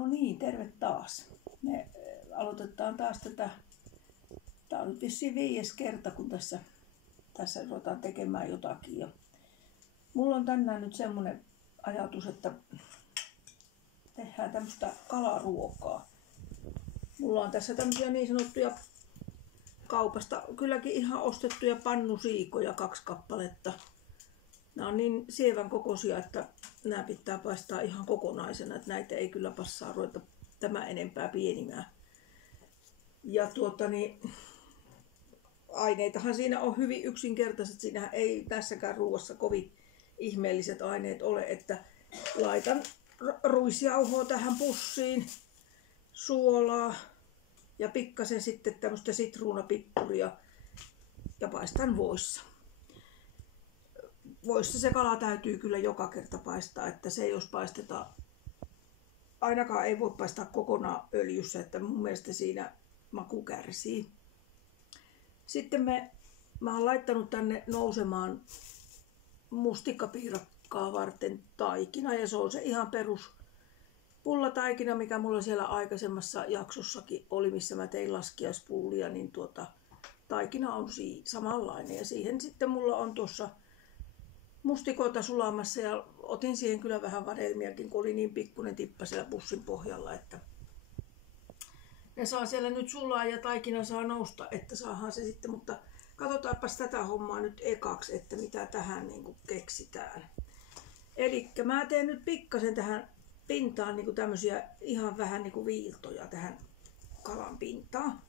No niin, terve taas. Me aloitetaan taas tätä. Tämä on nyt vissiin 5. kerta, kun tässä ruvetaan tekemään jotakin. Ja mulla on tänään nyt semmoinen ajatus, että tehdään tämmöistä kalaruokaa. Mulla on tässä tämmöisiä niin sanottuja kaupasta kylläkin ihan ostettuja pannusiikoja 2 kappaletta. Nämä on niin sievän kokoisia, että nämä pitää paistaa ihan kokonaisena, että näitä ei kyllä passaa ruveta tämän enempää pienimään. Ja aineitahan siinä on hyvin yksinkertaiset. Siinähän ei tässäkään ruoassa kovin ihmeelliset aineet ole, että laitan ruisjauhoa tähän pussiin, suolaa ja pikkasen sitten tämmöistä sitruunapippuria ja paistan voissa. Voissa se kala täytyy kyllä joka kerta paistaa, että se jos paistetaan, ainakaan ei voi paistaa kokonaan öljyssä, että mun mielestä siinä maku kärsii. Sitten mä oon laittanut tänne nousemaan mustikkapiirakkaa varten taikina, ja se on se ihan perus pullataikina, mikä mulla siellä aikaisemmassa jaksossakin oli, missä mä tein laskiaispullia, niin taikina on samanlainen, ja siihen sitten mulla on tuossa mustikoita sulamassa, ja otin siihen kyllä vähän vadelmiakin, kun oli niin pikkuinen tippa siellä pussin pohjalla, että ne saa siellä nyt sulaa ja taikina saa nousta, että saadaan se sitten, mutta katsotaanpas tätä hommaa nyt ekaksi, että mitä tähän niin keksitään. Eli mä teen nyt pikkasen tähän pintaan niin tämmöisiä ihan vähän niin viiltoja tähän kalan pintaan.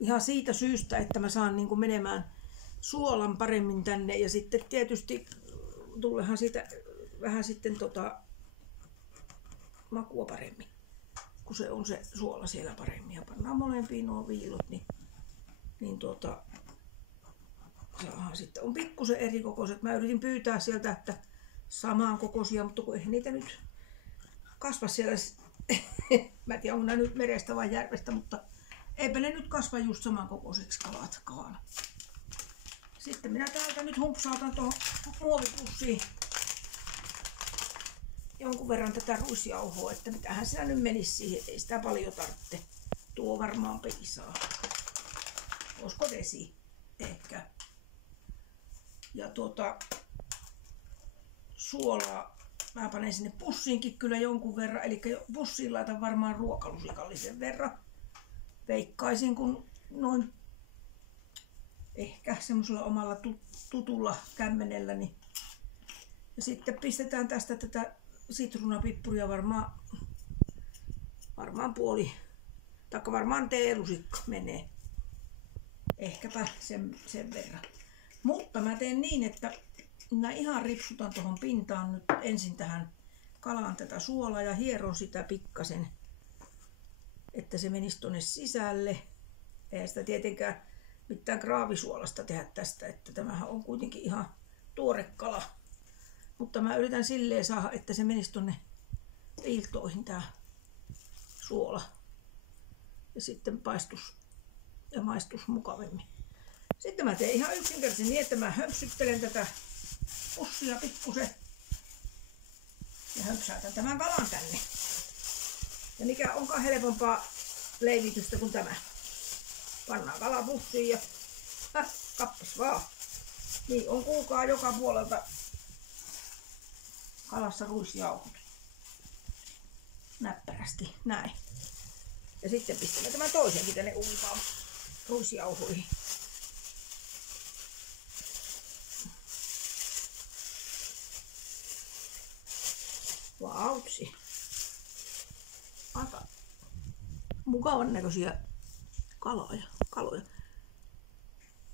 Ihan siitä syystä, että mä saan niin menemään suolan paremmin tänne, ja sitten tietysti tullehan siitä vähän sitten makua paremmin, kun se on se suola siellä paremmin, ja pannaan molempiin nuo viilot, niin saadaan sitten, on pikkusen eri kokoiset. Mä yritin pyytää sieltä, että samaan kokoisia, mutta kun eihän niitä nyt kasva siellä, mä en tiedä onko nämä nyt merestä vai järvestä, mutta eipä ne nyt kasva just saman kokoiseksi kalatkaan. Sitten minä täältä nyt humpsautan tuohon muovipussiin jonkun verran tätä ruisjauhoa, että mitähän siellä nyt menisi siihen, ei sitä paljon tarvitse. Tuo varmaan piisaa. Olisiko desi? Ehkä. Ja suolaa mä panen sinne pussiinkin kyllä jonkun verran, eli pussiin laitan varmaan ruokalusikallisen verran. Veikkaisin, kun noin ehkä semmoisella omalla tutulla kämmenelläni. Ja sitten pistetään tästä tätä sitruunapippuria varmaan puoli, taikka varmaan teelusikka menee. Ehkäpä sen verran. Mutta mä teen niin, että mä ihan ripsutan tuohon pintaan nyt ensin tähän kalaan tätä suolaa ja hieron sitä pikkasen, että se menisi tuonne sisälle. Eihän sitä tietenkään mitään kraavisuolasta tehdä tästä, että tämähän on kuitenkin ihan tuore kala. Mutta mä yritän silleen saada, että se menisi tuonne viiltoihin tää suola. Ja sitten paistus ja maistus mukavemmin. Sitten mä teen ihan yksinkertaisesti niin, että mä hömpsyttelen tätä pussia pikkusen ja hömpsäytän tämän kalan tänne. Ja mikä onkaan helpompaa leivitystä kuin tämä. Pannaan kala pussiin ja kappas vaan. Niin on, kuulkaa, joka puolelta kalassa ruisjauhot. Näppärästi, näin. Ja sitten pistämme tämän toisenkin tänne umpaan ruisjauhoihin. Vautsi. Aika mukavan näköisiä kaloja.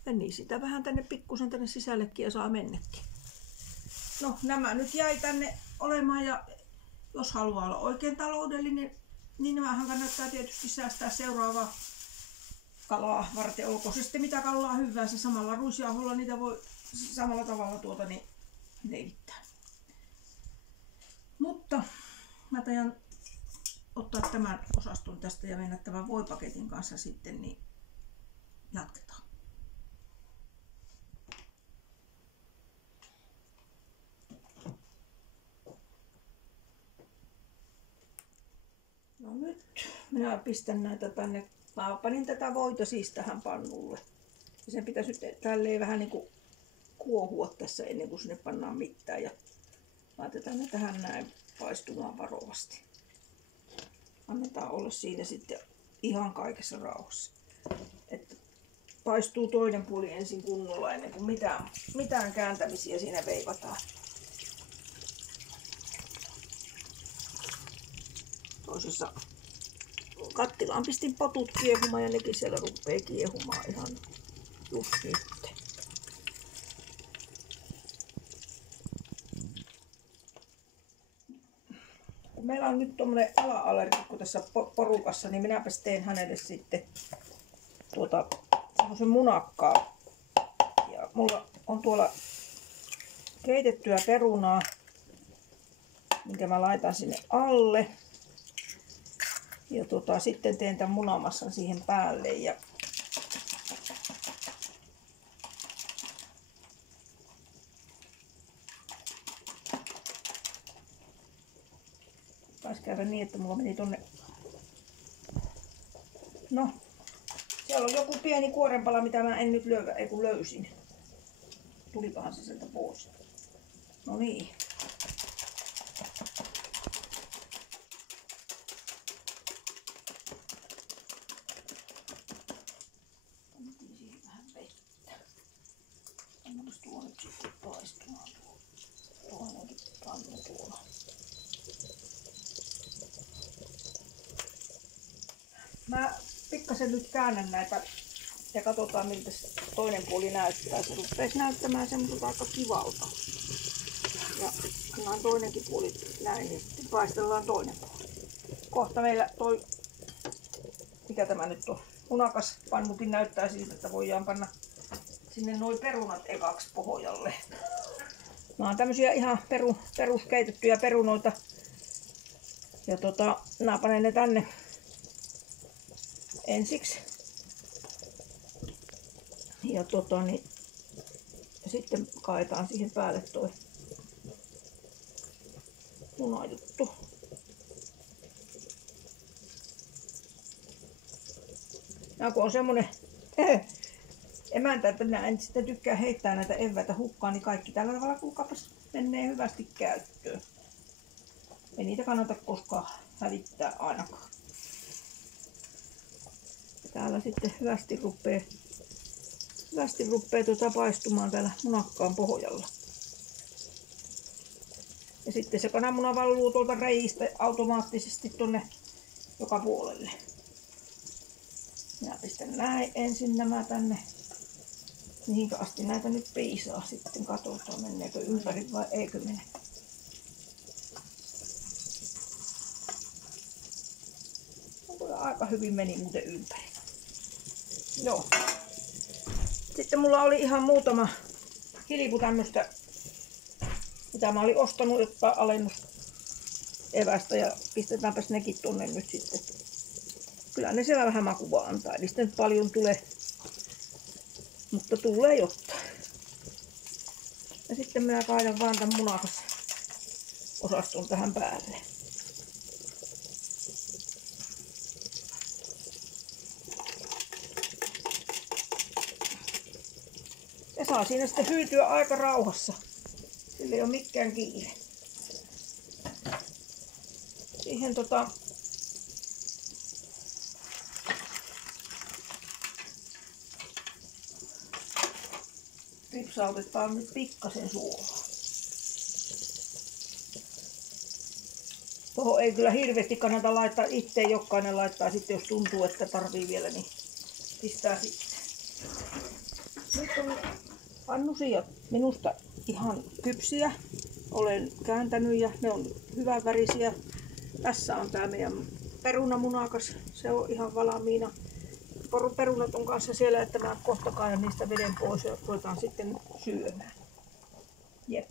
Meni sitä vähän tänne pikkusen tänne sisällekin ja saa mennäkin. No, nämä nyt jäi tänne olemaan, ja jos haluaa olla oikein taloudellinen, niin nämähän kannattaa tietysti säästää seuraavaa kalaa varten. Olko se sitten mitä kalaa hyvänsä, samalla ruisjauholla niitä voi samalla tavalla leivittää. Mutta mä tajan ottaa tämän osaston tästä ja mennä tämän voipaketin kanssa sitten, niin jatketaan. No nyt minä pistän näitä tänne. Mä panin tätä voita siis tähän pannulle. Ja sen pitäisi nyt tälleen vähän niinku kuohua tässä ennen kuin sinne pannaan mitään. Ja laitetaan ne tähän näin paistumaan varovasti. Annetaan olla siinä sitten ihan kaikessa rauhassa. Että paistuu toinen puoli ensin kunnolla ennen kuin mitään kääntämisiä siinä veivataan. Toisessa kattilaan pistin potut kiehumaan ja nekin siellä rupeaa kiehumaan ihan just nyt. Kun meillä on nyt tommonen ala-allergikko tässä porukassa, niin minäpäs teen hänelle sitten semmosen munakkaa. Ja mulla on tuolla keitettyä perunaa, minkä mä laitan sinne alle. Ja sitten teen tämän munamassan siihen päälle. Ja taisi käydä niin, että mulla meni tonne. No, siellä on joku pieni kuorenpala, mitä mä en nyt löysin. Tulipahan se sieltä pois. No niin. Annettiin siihen vähän vettä. Annapas tuo nyt sitten paistumaan. Toinenkin pannu tuolla. Mä pikkasen nyt käännän näitä ja katsotaan miltä toinen puoli näyttää. Se rupeaisi näyttämään semmoiselta aika kivalta. Ja annan toinenkin puoli näin, niin sitten paistellaan toinen puoli. Kohta meillä toi, mikä tämä nyt on, munakas pannukin näyttää siltä, että voidaan panna sinne noi perunat ekaksi pohjalle. Nämä on tämmösiä ihan peruskeitettyjä perunoita. Ja mä panen ne tänne ensiksi. Ja sitten kaetaan siihen päälle toi munajuttu. Ja kun on semmonen emäntä, että minä en sitten tykkää heittää näitä eväitä hukkaan, niin kaikki tällä tavalla kuulkaapas menee hyvästi käyttöön. Ei niitä kannata koskaan hävittää ainakaan. Täällä sitten hyvästi rupeaa paistumaan täällä munakkaan pohjalla. Ja sitten se kananmuna valuu tuolta reiistä automaattisesti tonne joka puolelle. Minä pistän näin ensin nämä tänne. Mihinkä asti näitä nyt piisaa sitten. Katsotaan meneekö ympäri vai eikö mene. Aika hyvin meni muuten ympäri. Joo. Sitten mulla oli ihan muutama hilpu tämmöstä, mitä mä olin ostanut, jotta alennus evästä ja pistetäänpäs nekin tonne nyt sitten. Kyllä ne siellä vähän makua antaa, eli sitten paljon tulee, mutta tulee jotain. Ja sitten minä kaidan vaan tämän munakas osaston tähän päälle. Ja saa siinä sitten hyytyä aika rauhassa. Sillä ei ole mikään kiire. Siihen ripsautetaan nyt pikkasen suolaa. Tuohon ei kyllä hirveästi kannata laittaa itse, jokainen laittaa sitten, jos tuntuu, että tarvii vielä, niin pistää sitten. Nyt on pannusia minusta ihan kypsiä. Olen kääntänyt ja ne on hyvän värisiä. Tässä on tää meidän perunamunakas. Se on ihan valmiina. Perunat on kanssa siellä, että mä kohta kaadan niistä veden pois ja ruvetaan sitten syömään. Jep.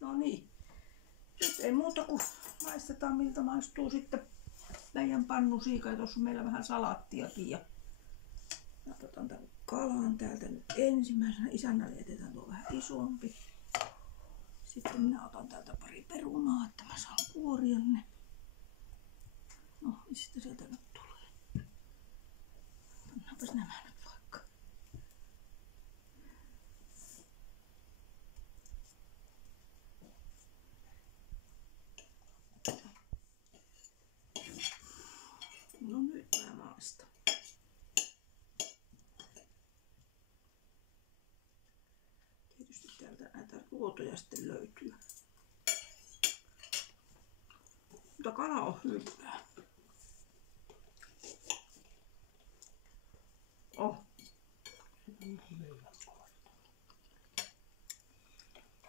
No niin. Nyt ei muuta kuin maistetaan miltä maistuu sitten meidän pannusiika. Ja tuossa on meillä vähän salaattiakin. Ja otetaan tämän kalan täältä nyt ensimmäisenä. Isännälle jätetään tuo vähän isompi. Sitten minä otan täältä pari perunaa, että mä saan kuoria ne. No, mistä sieltä nyt tulee? Pannaanpas nämä nyt vaikka. No nyt mä maistan. Tietysti täältä näitä ruotoja sitten löytyy. Mutta kala on hyvää. Oh.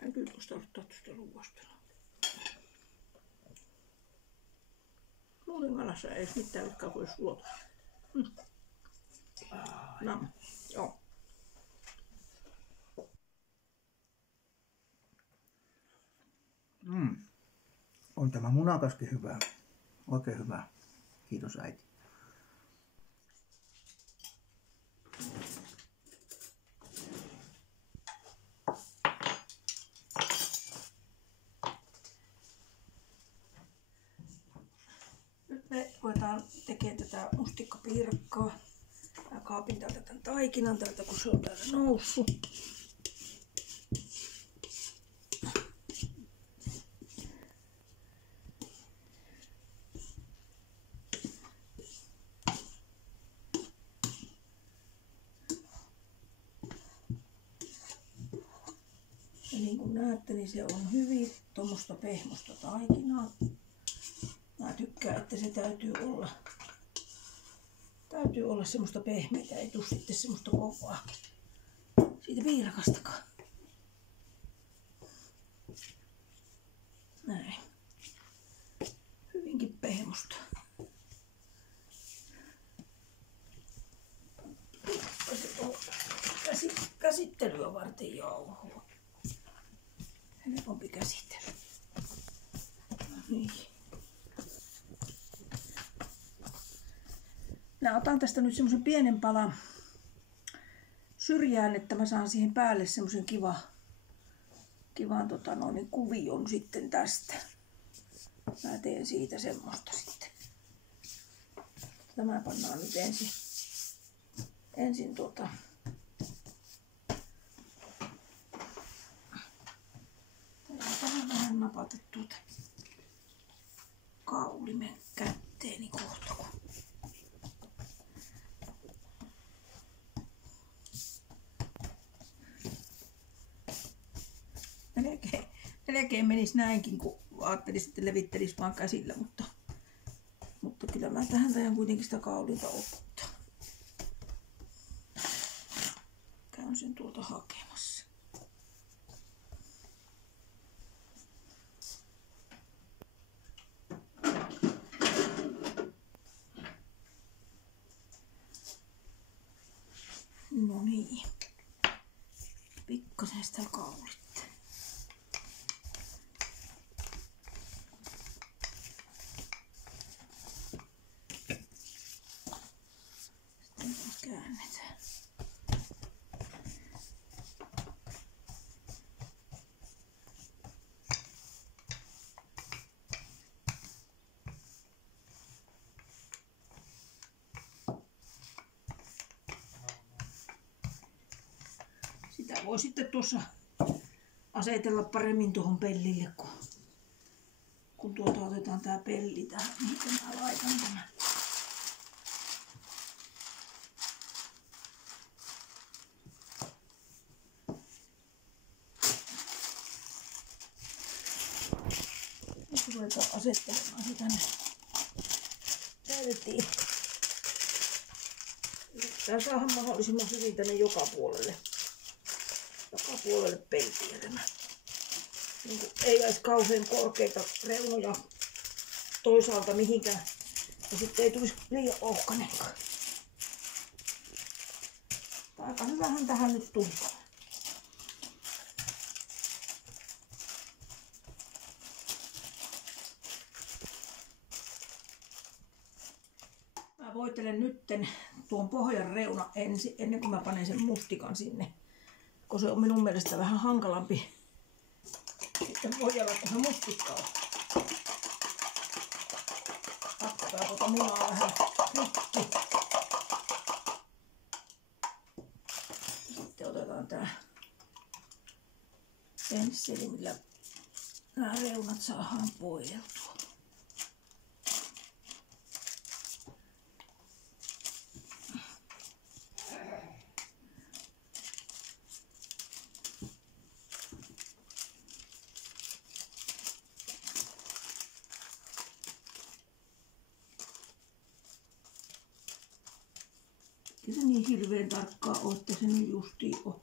En kyllä tuosta ottaa tuosta ruoasta. Muuten kalassa ei mitään, jotka voisi ruotaa. No, joo. On tämä munakaskin hyvä. Oikein hyvä. Kiitos äiti. Nyt me ruvetaan tekemään tätä mustikkapiirakkaa. Mä kaapin täältä tämän taikinan täältä, kun se on täällä noussut. Ja niin kuin näette, niin se on hyvin tuommoista pehmosta taikinaa. Mä tykkään, että se täytyy olla semmoista pehmeitä, ei tule sitten semmoista kovaa siitä piirakastakaan. Näin. Hyvinkin pehmosta. Käsittelyä varten jauhoa. Helpompi käsittely. No niin. Minä otan tästä nyt semmoisen pienen palan syrjään, että mä saan siihen päälle semmoisen kivan kuvion sitten tästä. Mä teen siitä semmoista sitten. Tämä pannaan nyt ensin tähän vähän napata kaulimen kätteeni kohta. Melkein menisi näinkin, kun ajattelisi, että levittelisi vaan käsillä, mutta kyllä mä tähän tajan kuitenkin sitä kaulinta ottaa. Käyn sen tuolta hakemassa. No niin. Pikkasen sitä kaulitta. Sitten käännetään. Sitä voi sitten tuossa asetella paremmin tuohon pellille, kun tuolta otetaan tää pelli tähän, mihin mä laitan tämän. Nyt ruvetaan asettelemaan se tänne peltiin. Tää saadaan mahdollisimman hyvin tänne joka puolelle peltiä tämä. Niin ei olisi kauhean korkeita reunoja toisaalta mihinkään. Ja sitten ei tulisi liian ohkanenkaan. Aika hyvähän tähän nyt tulee. voitelen nytten tuon pohjan reuna ensin, ennen kuin mä panen sen mustikan sinne. Koska se on minun mielestä vähän hankalampi sitten voidella, kun se mustikka on. Katsotaan tuota munaa vähän rikki. Sitten otetaan tää pensseli, millä nämä reunat saadaan voideltua. Ei se niin hirveän tarkkaa ole, että se nyt justiin on.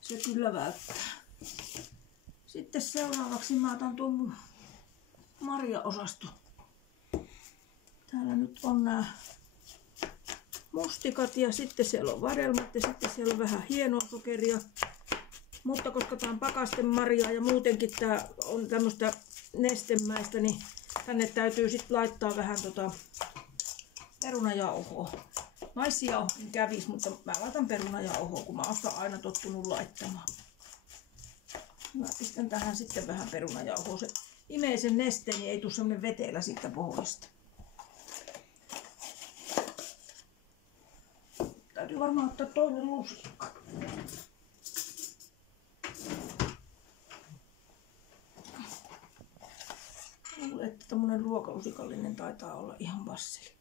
Se kyllä välttää. Sitten seuraavaksi mä otan tuon mun marjaosasto. Täällä nyt on nämä mustikat ja sitten siellä on vadelmat ja sitten siellä on vähän hienoa sokeria. Mutta koska tää on pakastemarjaa ja muutenkin tää on tämmöstä nestemäistä, niin tänne täytyy sitten laittaa vähän perunajauhoa. Maissijauhokin kävis, mutta mä laitan perunajauhoa, kun mä oon sitä aina tottunut laittamaan. Mä pistän tähän sitten vähän perunajauhoa. Se imee sen nesteen, niin ei tule semmonen vetelä siitä pohjasta. Täytyy varmaan ottaa toinen lusikka. Luulen, että tämmönen ruokalusikallinen taitaa olla ihan vasseli.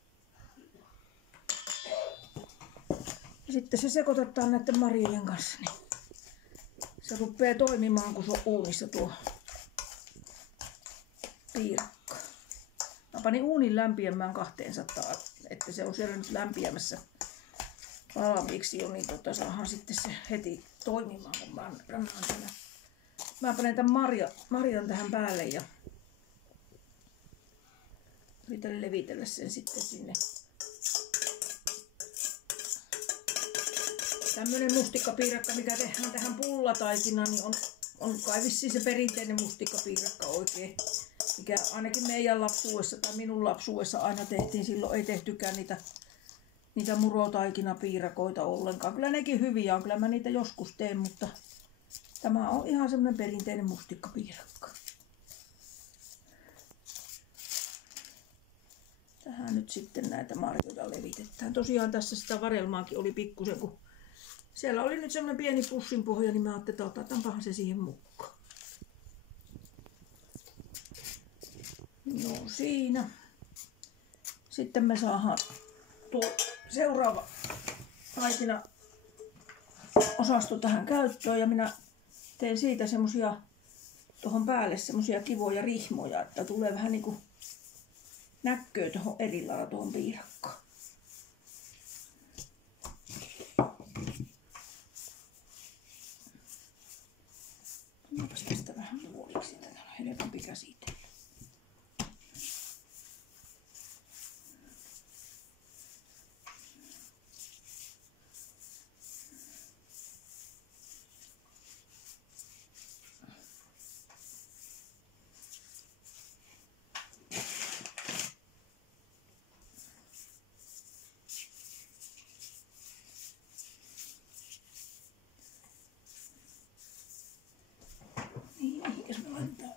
Ja sitten se sekoitetaan näiden marjojen kanssa. Niin se rupeaa toimimaan, kun se on uunissa tuo piirakka. Mä panin uunin lämpiämään 200, että se on siellä nyt lämpiämässä valmiiksi jo, niin saadaan sitten se heti toimimaan, kun mä rannaan tänne. Mä panen tämän marjan tähän päälle ja yritän levitellä sen sitten sinne. Tämmönen mustikkapiirakka, mikä tehdään tähän pullataikinaan, niin on kai vissiin se perinteinen mustikkapiirakka oikein. Mikä ainakin meidän lapsuudessa tai minun lapsuudessa aina tehtiin, silloin ei tehtykään niitä murotaikinappiirakoita ollenkaan. Kyllä nekin hyviä on, kyllä mä niitä joskus teen, mutta tämä on ihan semmoinen perinteinen mustikkapiirakka. Tähän nyt sitten näitä marjoja levitetään. Tosiaan tässä sitä varelmaakin oli pikkusen, kun siellä oli nyt semmoinen pieni pussin pohja, niin mä ajattelin, että otetaanpahan se siihen mukaan. No siinä. Sitten me saadaan tuo seuraava taikina osasto tähän käyttöön ja minä teen siitä semmosia tuohon päälle semmosia kivoja rihmoja, että tulee vähän niinku näköä tuohon eri lailla tuohon piirakkaan. Onpas tästä vähän puoliksi, että täällä on helpompi käsitellä.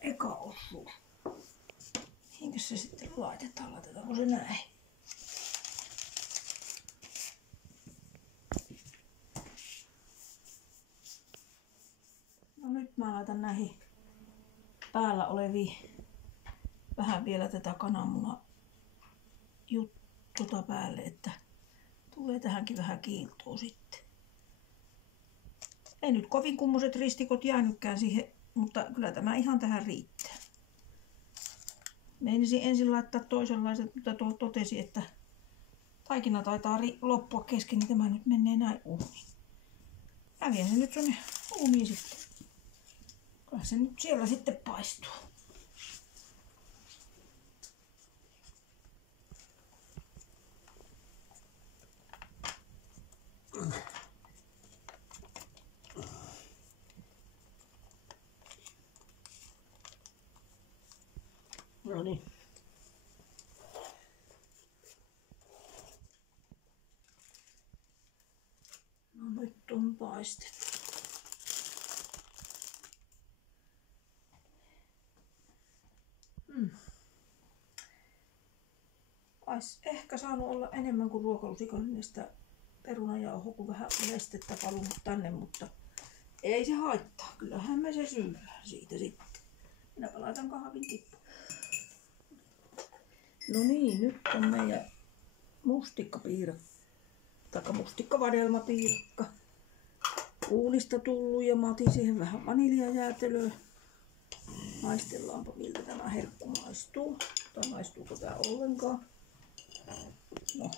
Eka osuus. Mihinkä se sitten laitetaan? Laitetaanko se näin? No nyt mä laitan näihin päällä oleviin vähän vielä tätä kananmuna juttuta päälle, että tulee tähänkin vähän kiiltoa sitten. Ei nyt kovin kummoset ristikot jäänytkään siihen, mutta kyllä tämä ihan tähän riittää. Meinasin ensin laittaa toisenlaiset, mutta totesi, että taikina taitaa loppua kesken, niin tämä nyt menee näin uuniin. Mä vien sen nyt tuonne uuniin sitten. Kyllä se nyt siellä sitten paistuu. No niin. paistettu. Olisi ehkä saanut olla enemmän kuin ruokalusikollinen sitä perunajauhoa, kun vähän nestettä palunut tänne, mutta ei se haittaa. Kyllähän me se syödään siitä sitten. Minäpä laitan kahvin tippuun. No niin, nyt on meidän mustikkapiirakka, tai mustikkavadelmapiirakka uunista tullut ja mä otin siihen vähän vaniljajäätelöä. Maistellaanpa miltä tämä herkku maistuu. Tai maistuuko tää ollenkaan. No.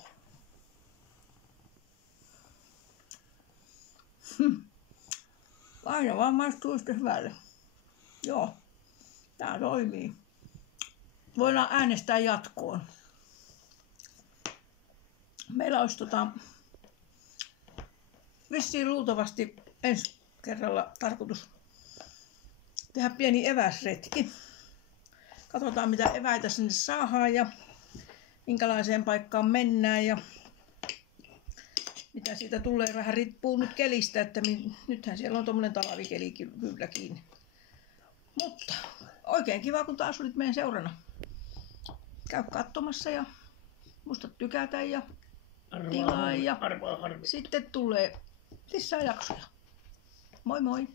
Aina vaan maistuu sitten hyvälle. Joo, tää toimii. Voidaan äänestää jatkoon. Meillä olisi vissiin luultavasti ensi kerralla tarkoitus tehdä pieni eväsretki. Katsotaan mitä eväitä sinne saadaan ja minkälaiseen paikkaan mennään ja mitä siitä tulee. Vähän riippuu nyt kelistä, että nythän siellä on tommonen talvikeli kylläkin. Mutta oikein kiva kun taas olit meidän seurana. Käy katsomassa ja muista tykätä ja tilaa ja sitten tulee lisää jaksoja. Moi moi!